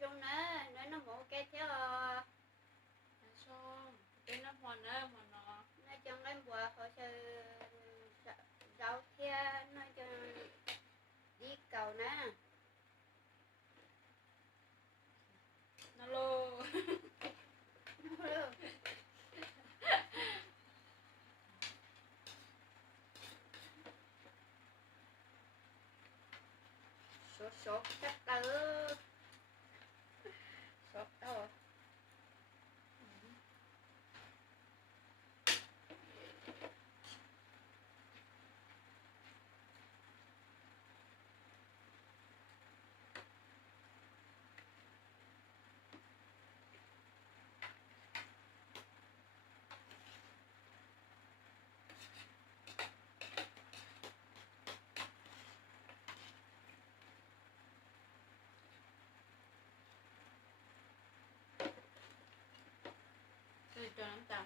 chung nó một cái theo xong cái nó hoàn á mà nó trong cái bùa họ sẽ rau kia nó cho đi cầu nè nó lô sốt chắc cỡ sốt đâu rồi cho nó tạm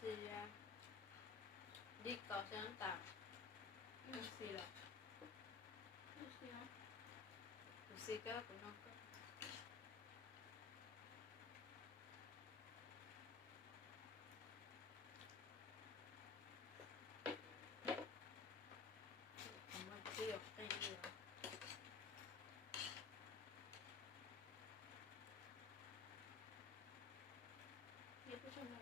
si đi cầu sẽ nó tạm si là si cái của nó có chưa cái gì đó 예쁘잖아요.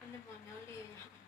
근데 뭐 열리에요.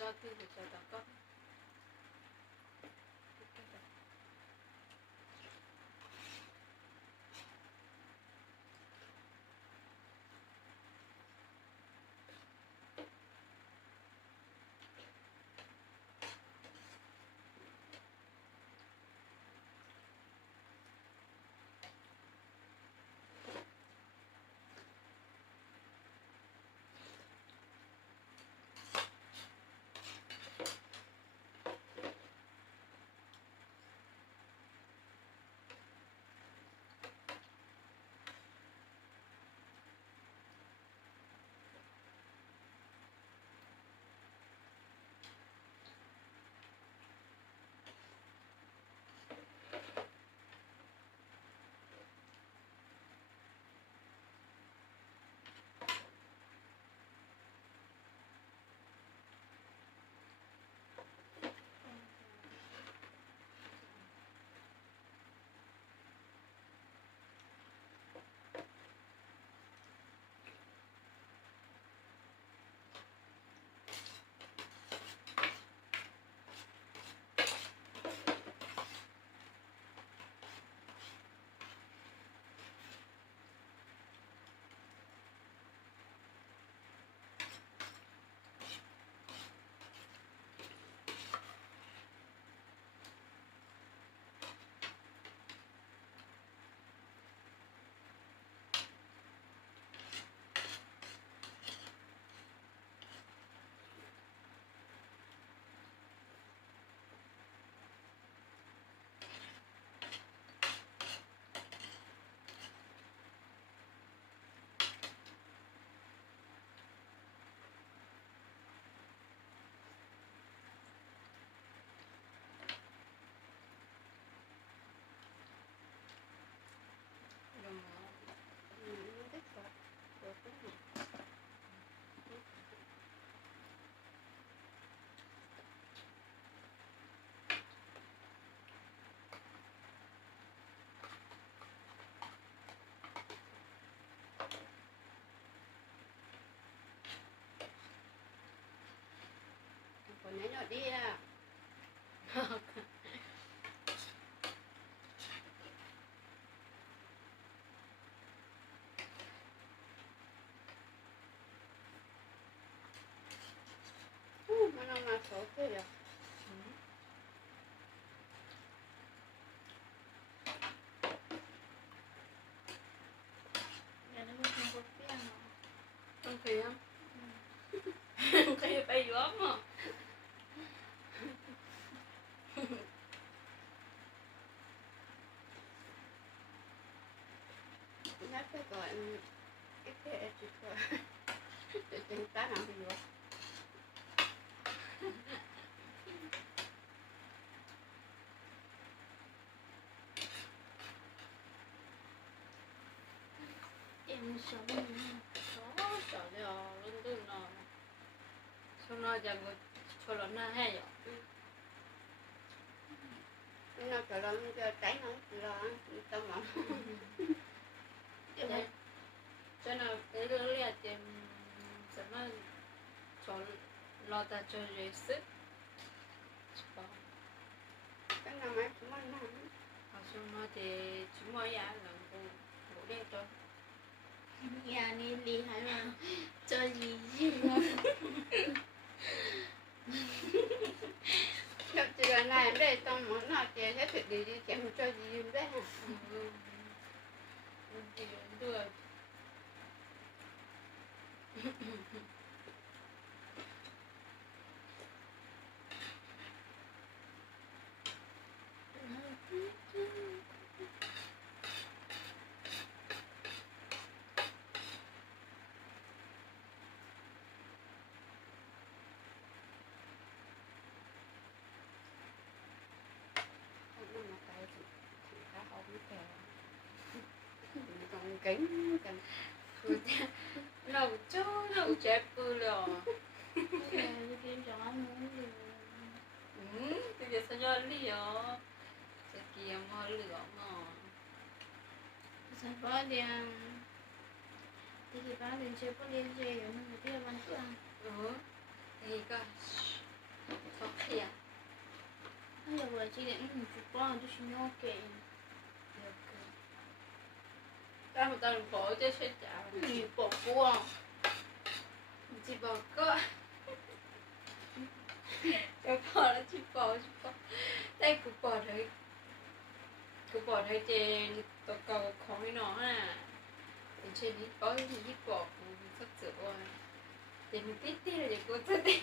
cho tiêu thì cho tao có còn nhớ nhỏ đi à. Mà nó mà số thế rồi. Dạ nó không có biết nào. Không khí không? Không khí bay gió mà. Nhắc cái gọi cái chị gọi để tính tá nào thì được. Em sống sợ rồi luôn tôi nó xong nó chẳng có cho nó na hay vậy. Nó trở lên cho tránh nó lo tâm mà. Cho nên cái đó là tìm sẽ mà cho lo ta cho dễ sức. Cái nào mà chúng mình làm. Xong nó thì chúng mới ăn là ngủ đêm thôi. Nhà đi đi hay là cho gì Cho chị là này đây tao muốn nào chị hết thịt đi chém cho gì bé hả? Thì được. Còn kính cần Nấu cho nấu chép bự rồi. đi kiếm cho anh muốn gì Bây giờ sao cho liều. Sẽ kia mà lửa mà. sao có đi thì cái ba lên chơi có lên chơi rồi nó đi ăn cứ ăn Thì coi. Có kìa. bây giờ vừa chỉ để chụp bao tôi xin nó kệ Ta một tầng khổ chứ sẽ chả. nhiều bộ cua Chỉ bỏ có. Cho bỏ nó chỉ bỏ. Đây cũng bỏ thấy trên tổ cầu khó với nó à. Trên trên đi có cái gì bỏ cũng sắp sửa rồi. Thì mình tít tít là để cô thích đi.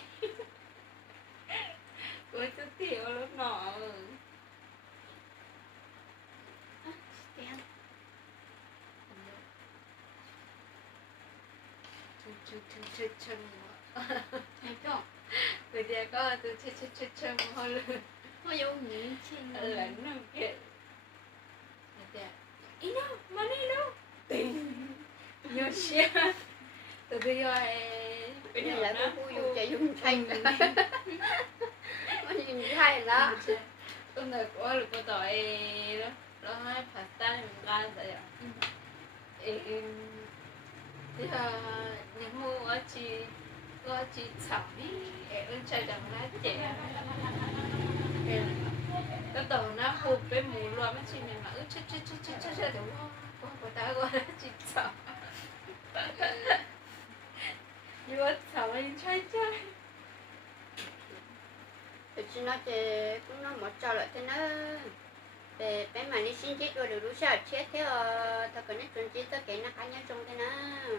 Cô thích tiểu lúc nọ. đi ăn Chân thấy không người ta có từ chân hoa lửa có dấu nghĩ trên lớn nó kìa người ta ý đâu mà đi đâu nhiều xe từ bây giờ cái này là cái khu dùng chạy dùng xanh nó dùng hai đó con người của lực của tội đó nó hai phải ta mình ra vậy ạ thì những hôm ở chị sắm đi em chơi đằng lá trẻ cái tàu nó hụt với mù loa mấy chị mình mà chết đúng không của ta gọi là chị sắm nhưng mà sắm anh chơi thì chị nói thì cũng nó một trò lại thế nó để bé mà đi xin chết rồi được lúc sao chết thế thật cái này chuẩn chết tất cả nó cá nhân trong thế nào